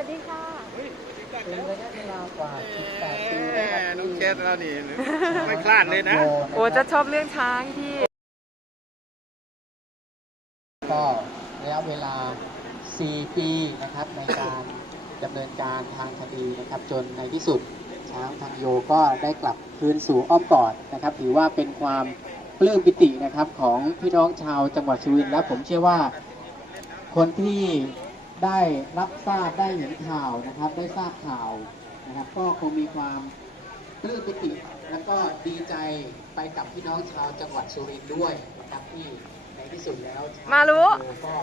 สวัสดีค่ะเป็นระยะเวลากว่า18ปีแหนะครับมน้องเจสเรานี่ไม่พลาดเลยนะ โอ้จะชอบเรื่องช้างที่ ก็ระยะเวลา 4 ปีนะครับในการดำเนินการทางคดีนะครับ จนในที่สุดช้างทางโยก็ได้กลับคืนสู่อ้อมกอดนะครับ ถือว่าเป็นความปลื้มปิตินะครับของพี่น้องชาวจังหวัดสุรินทร์และผมเชื่อว่าคนที่ ได้รับทราบได้เห็นข่าวนะครับ ได้ทราบข่าวนะครับ ก็คงมีความปลื้มปิติแล้วก็ดีใจไปกับพี่น้องชาวจังหวัดสุรินทร์ด้วยนะครับที่ในที่สุดแล้วชวมารู้ ก็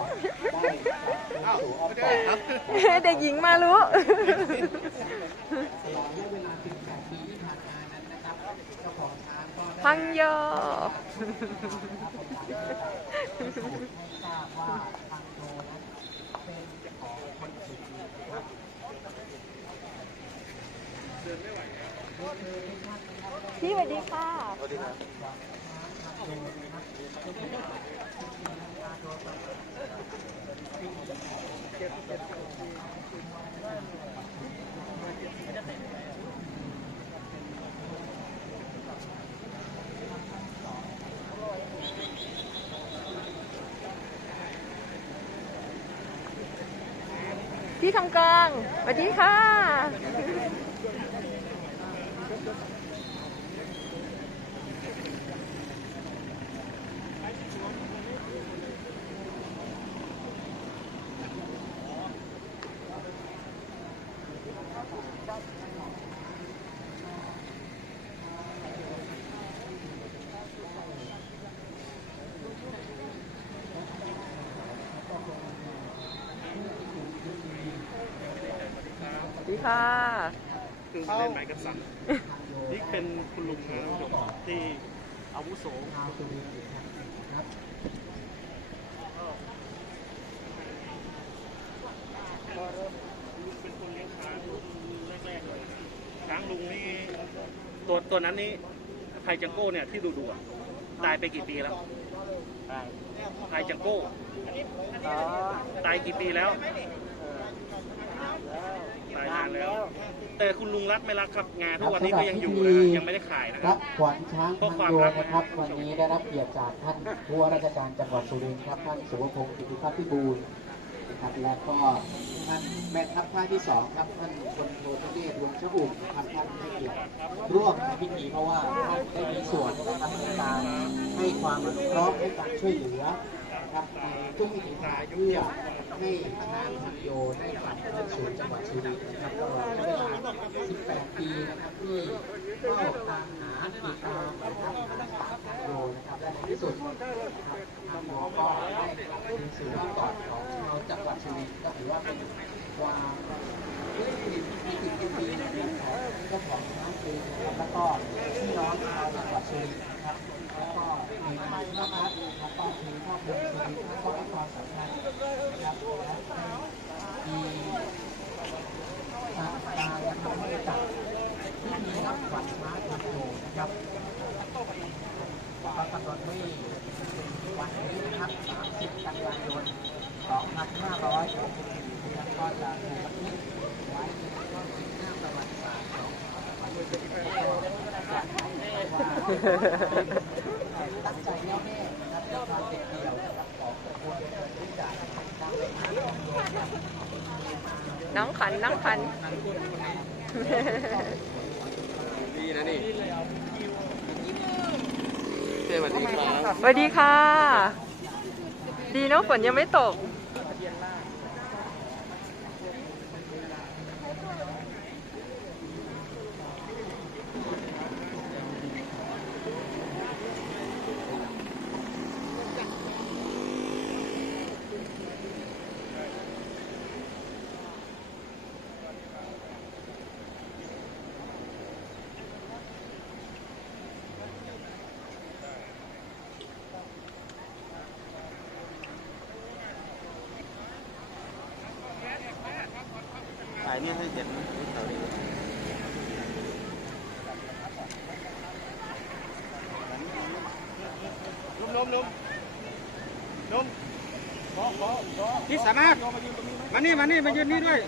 ได้กลับคืนสู่อ้อมกอดครับเด็กหญิงมารู้ ตลอดระยะเวลา18ปีที่ผ่านมานั้นนะครับเจ้าของช้างก็ได้ พังโย ให้ทราบว่าทางโนนั้นเป็นของคนสุรินทร์นะครับ พี่สวัสดีค่ะพี่ทองกองสวัสดีค่ะ ค่ะคือเล่นไม้กระสันนี่เป็นคุณลุงนะท่านผู้ชมที่อาวุโสชาวสุรินทร์นะครับก็เริ่มลุงเป็นคนเลี้ยงช้างรุ่นแรกๆเลยช้างลุงนี่ตัวตัวนั้นนี่ไทจังโก้เนี่ยที่ดูดูๆอะตายไปกี่ปีแล้วไทจังโก้ตายกี่ปีแล้วตายนานแล้ว แต่คุณลุงรักไม่รักครับงานทุกวันนี้ก็ยังอยู่นะฮะยังไม่ได้ขายนะครัรับบขวัญช้างทางโยนะครับวันนี้ได้รับเกียรติจากท่านผู้ว่าราชการจังหวัดสุรินทร์ครับท่านสุวพงศ์กิติพัฒน์พิบูลนะครับและก็ท่านแม่ทัพภาคที่สองครับท่านพลโททเนศวงศ์ชอุ่มครับท่านให้เกียรติร่วมในพิธีเพราะว่าท่านได้มีส่วนนะครับในการให้ความอนุเคราะห์ให้การช่วยเหลือนะครับในทุกวิถีทางเพื่อ ให้ช้างทางโยได้กลับคืนสู่จังหวัดสุรินทร์นะครับตลอดเวลา18 ปีนะครับที่เฝ้าตามหาติดตามนะครับทางโยนะครับและในที่สุดนะครับทางหมอก็ได้กลับคืนสู่อ้อมกอดของชาวจังหวัดสุรินทร์ก็ถือว่าเป็นความปลื้มปิติที่ติดที่ดีนะครับของเจ้าของช้างเองนะครับแล้วก็พี่น้องชาวจังหวัดสุรินทร์นะครับแล้วก็หน่วยงานภาครัฐนะครับก็คือครอบครัวสุรินทร์แล้วก็ให้ความสำคัญนะครับและมีการนะครับให้จัด ที่มีรับขวัญช้างทางโยนะครับก็กำหนดไว้วันนี้นะครับ 30 กันยายน 2564แล้วก็จะถูกบันทึกไว้ในหน้าประวัติศาสตร์ของ ตั้งใจแน่วแน่นะครับในความเด็ดเดี่ยวนะครับของกระบวนการที่จะนำไปทางโยนน้องขันน้องขันดีนะนี่สวัสดีครับสวัสดีค่ะ ดีเนาะฝนยังไม่ตก สามารถมานี่มานี่มายืนนี่ด้วย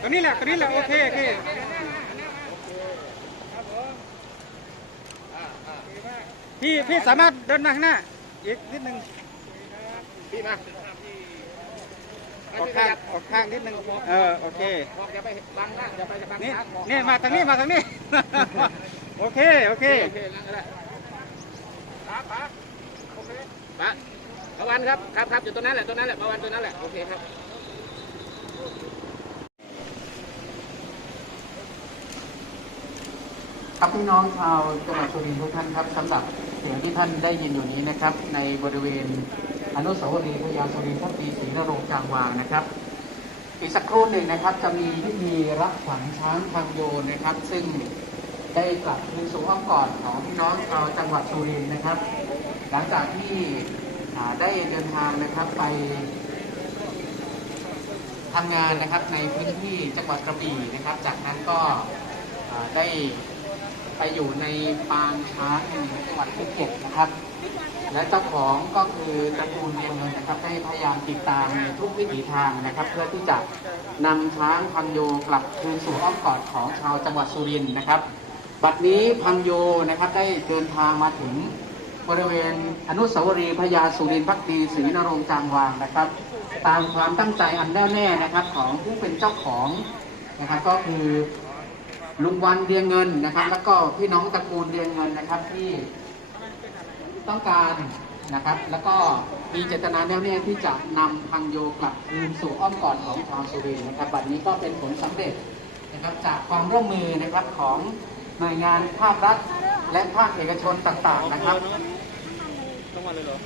ตรงนี้แหละตรงนี้แหละโอเคโอเคพี่พี่สามารถเดินมาข้างหน้าอีกนิดนึงพี่มาออกข้างออกข้างนิดนึงเออโอเคนี่นี่มาทางนี้มาทางนี้โอเคโอเคคนั่ครับ ป้าประวันครับครับครับอยู่ตรงนั้นแหละตรงนั้นแหละประวันตรงนั้นแหละโอเคครับครับพี่น้องชาวจังหวัดสุรินทร์ทุกท่านครับสำหรับเสียงที่ท่านได้ยินอยู่นี้นะครับ ในบริเวณอนุสาวรีย์พระยาสุรินทร์พักดีศรีนรงค์จางวางนะครับอีกสักครู่หนึ่งนะครับ จะมีพิธีรับขวัญช้างทางโยนนะครับ ซึ่งได้กลับคืนสู่อ้อมกอดของพี่น้องชาวจังหวัดสุรินทร์นะครับ หลังจากที่ได้เดินทางนะครับไปทำงานนะครับในพื้นที่จังหวัดกระบี่นะครับ จากนั้นก็ได้ไปอยู่ในปางช้างในจังหวัดภูเก็ตนะครับ และเจ้าของก็คือตระกูลเดียงเงินนะครับได้พยายามติดตามในทุกวิถีทางนะครับ เพื่อที่จะนำช้างพังโยกลับคืนสู่อ้อมกอดของชาวจังหวัดสุรินทร์นะครับ บัดนี้พังโยนะครับได้เดินทางมาถึง บริเวณอนุสาวรีย์พญาสุรินทร์พักดีศรีนรงจางวางนะครับ ตามความตั้งใจอันแน่วแน่นะครับของผู้เป็นเจ้าของนะครับก็คือลุงวันเดียงเงินนะครับ แล้วก็พี่น้องตระกูลเดียงเงินนะครับที่ต้องการนะครับ แล้วก็มีเจตนาแน่วแน่ที่จะนำพังโยกลับคืนสู่อ้อมกอดของชาวสุรินทร์นะครับบัดนี้ก็เป็นผลสำเร็จนะครับจากความร่วมมือนะครับของหน่วยงานภาครัฐและภาคเอกชนต่างๆนะครับ วันเลยเหรอ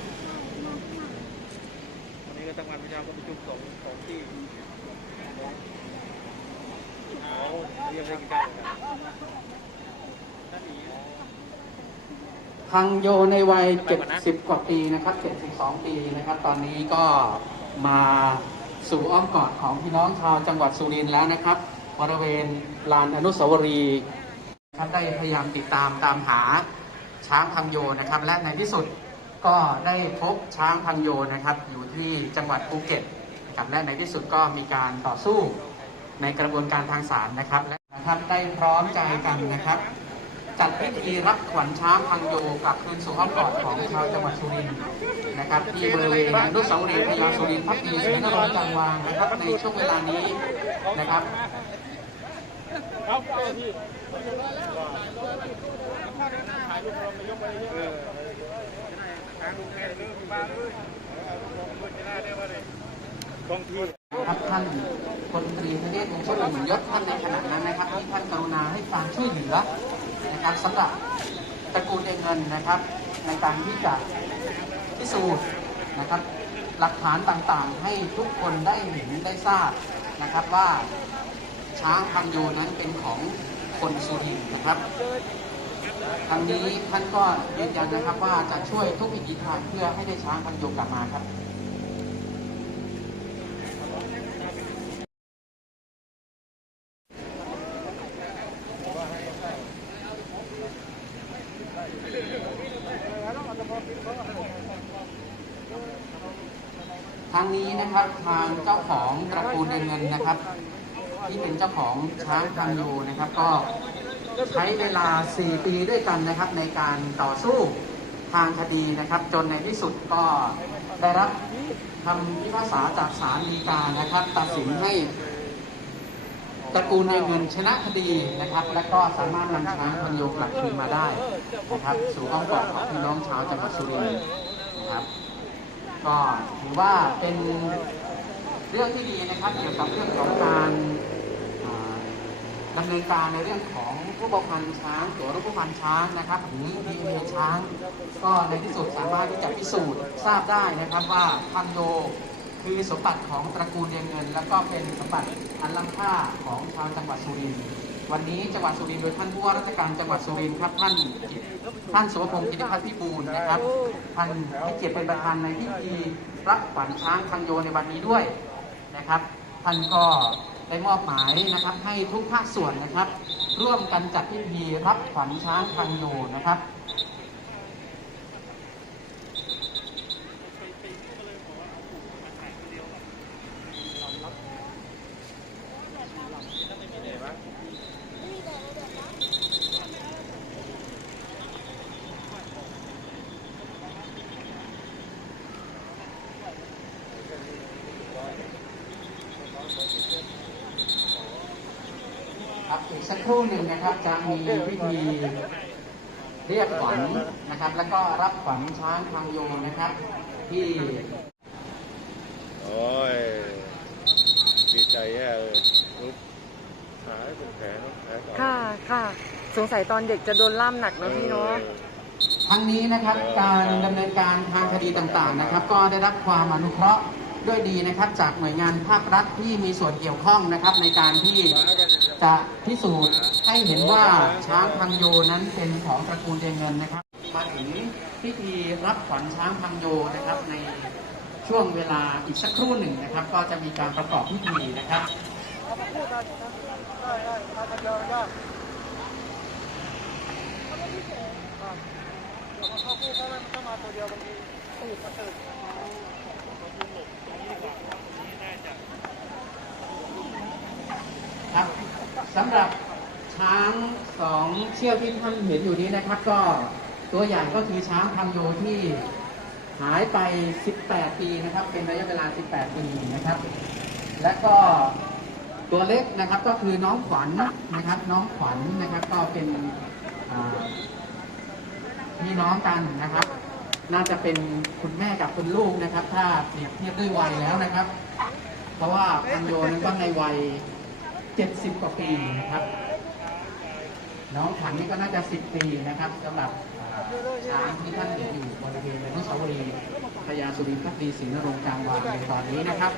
วันนี้ก็ทั้งวันประชาชนประชุมสองสองที่เขาเรียกให้กิจการกันพังโยในวัย 70 กว่าปีนะครับ 72 ปีนะครับ ตอนนี้ก็มาสู่อ้อมกอดของพี่น้องชาวจังหวัดสุรินทร์แล้วนะครับ บริเวณลานอนุสาวรีย์ครับได้พยายามติดตามตามหาช้างพังโยนะครับ และในที่สุด ก็ได้พบช้างพังโยนะครับ อยู่ที่จังหวัดภูเก็ตนะครับและในที่สุดก็มีการต่อสู้ในกระบวนการทางศาลนะครับและนะครับได้พร้อมใจกันนะครับ จัดพิธีรับขวัญช้างพังโยกลับคืนสู่อ้อมกอดของชาวจังหวัดสุรินทร์นะครับ ที่บริเวณอนุสาวรีย์พญาสุรินทร์พักดีศรีนรงค์จังวางนะครับในช่วงเวลานี้นะครับต้องที่ ครับท่านพลตรีธเนศวงศ์ชลยศท่านในขณะนั้นนะครับที่ท่านกรุณาให้ความช่วยเหลือนะครับสำหรับตระกูลเองเงินนะครับ ในการที่จะพิสูจน์นะครับ หลักฐานต่างๆ ให้ทุกคนได้เห็นได้ทราบนะครับว่าช้างพังโยนั้นเป็นของคนสุรินนะครับ ทางนี้ท่านก็ยืนยันนะครับว่าจะช่วยทุกวิถีทางเพื่อให้ได้ช้างพันโยกลับมาครับ ทางนี้นะครับทางเจ้าของตระกูลเดินเงินนะครับ ที่เป็นเจ้าของช้างพังโยนะครับ ก็ใช้เวลา 4 ปีด้วยกันนะครับ ในการต่อสู้ทางคดีนะครับ จนในที่สุดก็ได้รับคำพิพากษาจากศาลฎีกานะครับ ตัดสินให้ตระกูลเดินเงินชนะคดีนะครับ และก็สามารถนำช้างพังโยกลับคืนมาได้นะครับ สู่อ้อมกอดของพี่น้องชาวจังหวัดสุรินทร์นะครับ ก็ถือว่าเป็นเรื่องที่ดีนะครับ เกี่ยวกับเรื่องของการ ดำเนินการในเรื่องของผู้ประพันธ์ช้างตัวรูปพันธ์ช้างนะครับหรือดีเอช้าง ก็ในที่สุดสามารถที่จะพิสูจน์ทราบได้นะครับว่าพังโยคือสมบัติของตระกูลเดียงเงิน แล้วก็เป็นสมบัติอันล้ำค่าของชาวจังหวัดสุรินทร์วันนี้จังหวัดสุรินทร์โดยท่านผู้ว่าราชการจังหวัดสุรินทร์ครับท่านท่านสุวพงศ์กิติพัฒน์พิบูลนะครับท่านให้เกียรติเป็นประธานในพิธีรับขวัญช้างพังโยในวันนี้ด้วยนะครับ ท่านก็ ได้มอบหมายนะครับให้ทุกภาคส่วนนะครับ ร่วมกันจัดพิธีรับขวัญช้างพังโยนะครับ สักครู่หนึ่งนะครับจะมีพิธีเรียกขวัญนะครับ แล้วก็รับขวัญช้างทางโยนนะครับ ที่โอ้ยดีใจแย่เลยลุกหายเป็นแผลเนอะแผลก่อนค่ะค่ะ สงสัยตอนเด็กจะโดนล่ามหนักเนอะพี่เนาะ ทั้งนี้นะครับการดำเนินการทางคดีต่างๆนะครับ ก็ได้รับความอนุเคราะห์ด้วยดีนะครับ จากหน่วยงานภาครัฐที่มีส่วนเกี่ยวข้องนะครับในการที่ จะพิสูจน์ให้เห็นว่าช้างพังโยนั้นเป็นของตระกูลเดงเงินนะครับ มาถึงพิธีรับขวัญช้างพังโยนะครับในช่วงเวลาอีกสักครู่หนึ่งนะครับ ก็จะมีการประกอบพิธีนะครับครับ สำหรับช้างสองเชือกที่ท่านเห็นอยู่นี้นะครับ ก็ตัวอย่างก็คือช้างพังโยที่หายไป 18 ปีนะครับ เป็นระยะเวลา 18 ปีนะครับ และก็ตัวเล็กนะครับก็คือน้องขวัญนะครับ น้องขวัญนะครับก็เป็นพี่น้องกันนะครับ น่าจะเป็นคุณแม่กับคุณลูกนะครับ ถ้าเปรียบเทียบด้วยวัยแล้วนะครับ เพราะว่าพังโยนั้นก็ในวัย 70 กว่าปีนะครับ น้องขันนี่ก็น่าจะ 10 ปีนะครับสำหรับช้างที่ท่านเห็นอยู่บริเวณอนุสาวรีย์พญาสุรินทร์พักดีศรีนรงค์กลางวานในตอนนี้นะครับ